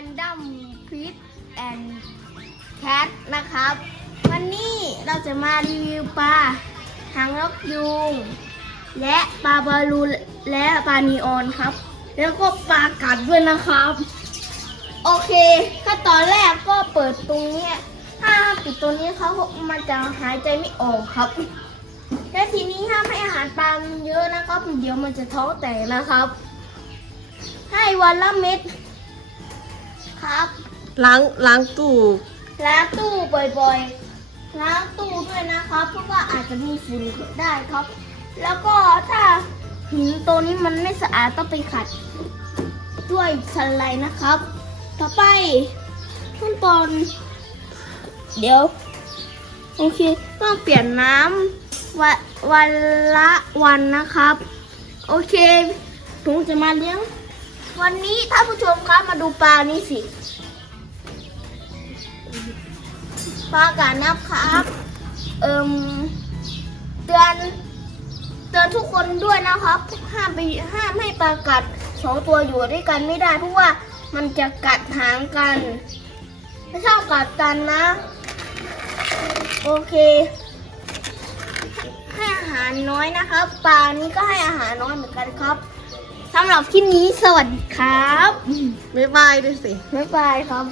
กันดั้มฟิตแอนแคทนะครับ วันนี้เราจะมารีวิวปลาหางนกยูงและปลาบาลูและปลานีออนครับ แล้วก็ปลากัดด้วยนะครับ โอเคขั้นตอนแรกก็เปิดตรงนี้ถ้าปิดตรงนี้เขามันจะหายใจไม่ออกครับและทีนี้ห้ามให้อาหารปลาเยอะนะครับ เดี๋ยวมันจะท้องแตกนะครับ ให้วันละเม็ด ครับ ล้างล้างตู้ล้างตู้บ่อยๆ ล้างตู้ด้วยนะครับ เพราะว่าอาจจะมีฝุ่นได้ครับ แล้วก็ถ้าหินตัวนี้มันไม่สะอาดต้องไปขัด ด้วยสไลด์นะครับ ต่อไปขั้นตอน เดี๋ยว โอเค ต้องเปลี่ยนน้ำวันวันละวันนะครับ โอเคผมจะมาเลี้ยง วันนี้ท่านผู้ชมครับมาดูปลานี่สิ ปลากานับครับ เอิมเตือน เตือนทุกคนด้วยนะครับ ห้ามไปห้ามให้ปลากัดสองตัวอยู่ด้วยกันไม่ได้เพราะว่ามันจะกัดหางกัน ไม่ชอบกัดกันนะ โอเค ให้อาหารน้อยนะครับ ปลานี้ก็ให้อาหารน้อยเหมือนกันครับ สำหรับคลิปนี้สวัสดีครับ บ๊ายบายด้วยสิ บ๊ายบายครับ